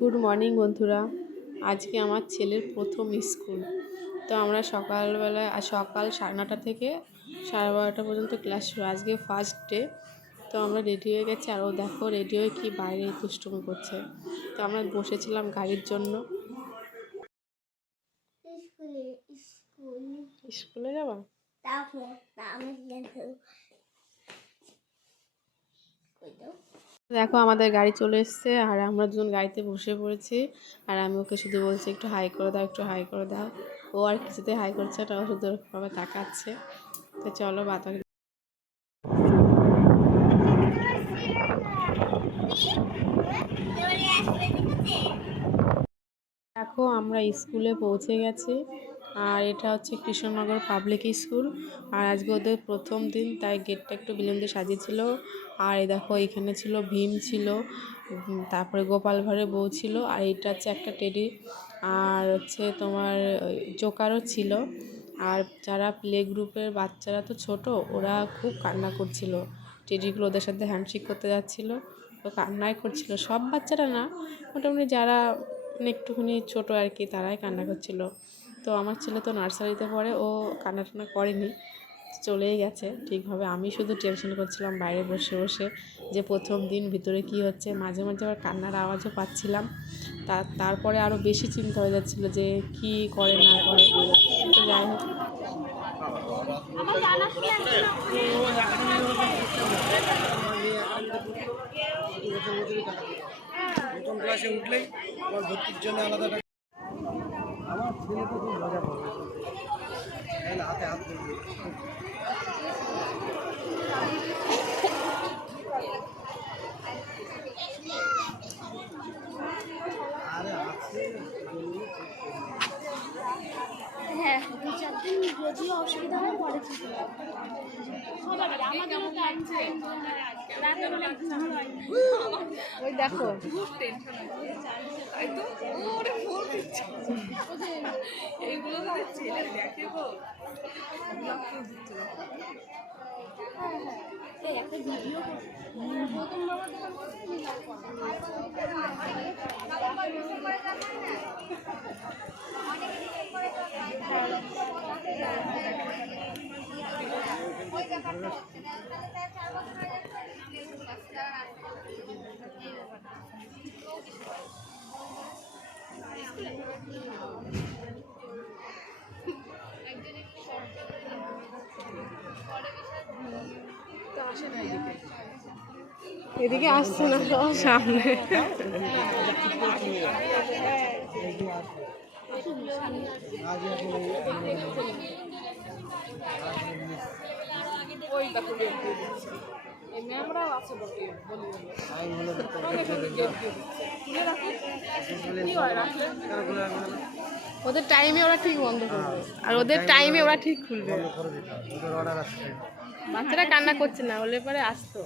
Good morning বন্ধুরা। আজকে আমার ছেলের প্রথম স্কুল। তো আমরা সকালবেলায় সকাল 9:30 থেকে 12:30 পর্যন্ত ক্লাস শুরু। আজকে ফার্স্ট ডে। তো আমরা রেডি হয়ে গেছি, আর ও দেখো রেডি হয়ে কি বাইরে দুষ্টুমি করছে। তো আমরা বসেছিলাম গাড়ির জন্য। স্কুলে যাবা? দেখো আমাদের গাড়ি চলে এসছে, আর আমরা দুজন গাড়িতে বসে পড়েছি। আর আমি ওকে শুধু বলছি একটু হাই করে দাও, একটু হাই করে দাও। ও আর কিছুতে হাই করছে না, ও শুধু ওরকমভাবে তাকাচ্ছে। তো চলো বাতাস। দেখো আমরা স্কুলে পৌঁছে গেছি, আর এটা হচ্ছে কৃষ্ণনগর পাবলিক স্কুল। আর আজকে ওদের প্রথম দিন, তাই গেটটা একটু বেলুন দিয়ে সাজিয়েছিল। আর এই দেখো এখানে ছিল ভীম ছিল, তারপরে গোপাল ভাঁড়ের বউ ছিল, আর এটা হচ্ছে একটা টেডি, আর হচ্ছে তোমার জোকারও ছিল। আর যারা প্লে গ্রুপের বাচ্চারা তো ছোট, ওরা খুব কান্না করছিল। টেডিগুলো ওদের সাথে হ্যান্ডশেক করতে যাচ্ছিলো, তো কান্নাই করছিল। সব বাচ্চারা না, মোটামুটি যারা একটুখানি ছোটো আর কি, তারাই কান্না করছিল। তো আমার ছেলে তো নার্সারিতে পড়ে, ও কান্না টান্না করেনি, চলেই গেছে ঠিকভাবে। আমি শুধু টেনশন করছিলাম বাইরে বসে বসে, যে প্রথম দিন ভিতরে কি হচ্ছে। মাঝে মাঝে আবার কান্নার আওয়াজও পাচ্ছিলাম। তারপরে আরও বেশি চিন্তা হয়ে যাচ্ছিলো যে কি করে না করে। তো যাই হোক, প্রথম ক্লাসে উঠলেই আমার ভর্তির জন্য আলাদা আমার ছেলে তো খুব মজা করবে, হাতে হাত ধরবে। হ্যাঁ, 2-4 দিন যদিও অসুবিধা হয় পরে ঠিক হবে। ওই দেখো একটা ভিডিও প্রথম এদিকে আসছে না, তো সামনে। ওদের টাইমে ওরা ঠিক বন্ধ করবে, আর ওদের টাইমে ওরা ঠিক খুলবে। বাচ্চারা কান্না করছে না, হলে পরে আসতো।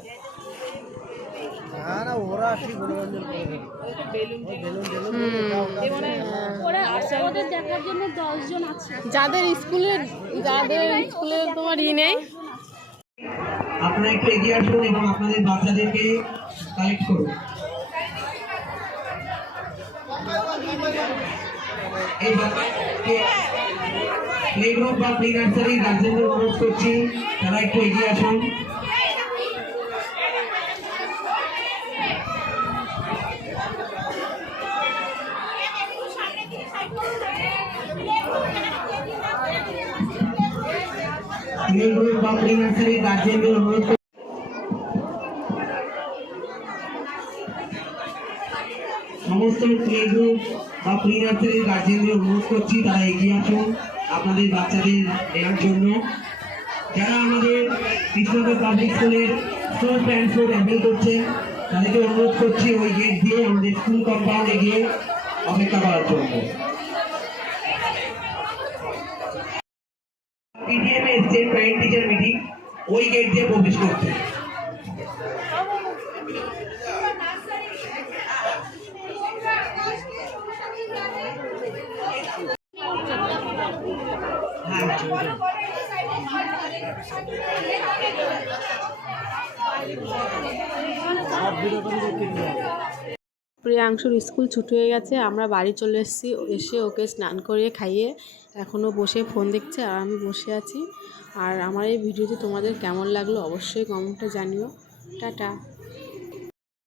না ওরা ঠিক মনোরঞ্জন করে ওদের দেখার জন্য 10 জন আছে। যাদের স্কুলের তোমার নেই, আপনারা একটু এগিয়ে আসুন এবং আপনাদের বাচ্চাদেরকে কালেক্ট করুন। এই প্লে গ্রুপ বা প্রি নার্সারি গার্জেনদের অনুরোধ করছি, তারা একটু এগিয়ে আসুন। প্লে গ্রুপ বা প্রি নার্সারি গার্জেনদের অনুরোধ সমস্ত প্লে গ্রুপ বা প্রি নার্সারি গার্জেনদের অনুরোধ করছি, তারা এগিয়ে আসুন আপনাদের বাচ্চাদের নেওয়ার জন্য। যারা আমাদের কৃষ্ণনগর পাবলিক স্কুলের স্টোর অ্যান্ড ফ্লোর হ্যান্ডেল করছেন, তাদেরকে অনুরোধ করছি ওই গেট দিয়ে আমাদের স্কুল কম্পাউন্ডে গিয়ে অপেক্ষা করার জন্য। পিটিএম এসছেন প্যারেন্ট টিচার মিটিং, ওই গেট দিয়ে প্রবেশ করতে। প্রিয়াংশুর স্কুল ছুটি হয়ে গেছে, আমরা বাড়ি চলে এসেছি। এসে ওকে স্নান করিয়ে খাইয়ে এখনও বসে ফোন দেখছে আর আমি বসে আছি। আর আমার এই ভিডিওটি তোমাদের কেমন লাগলো অবশ্যই কমেন্টে জানিও। টাটা।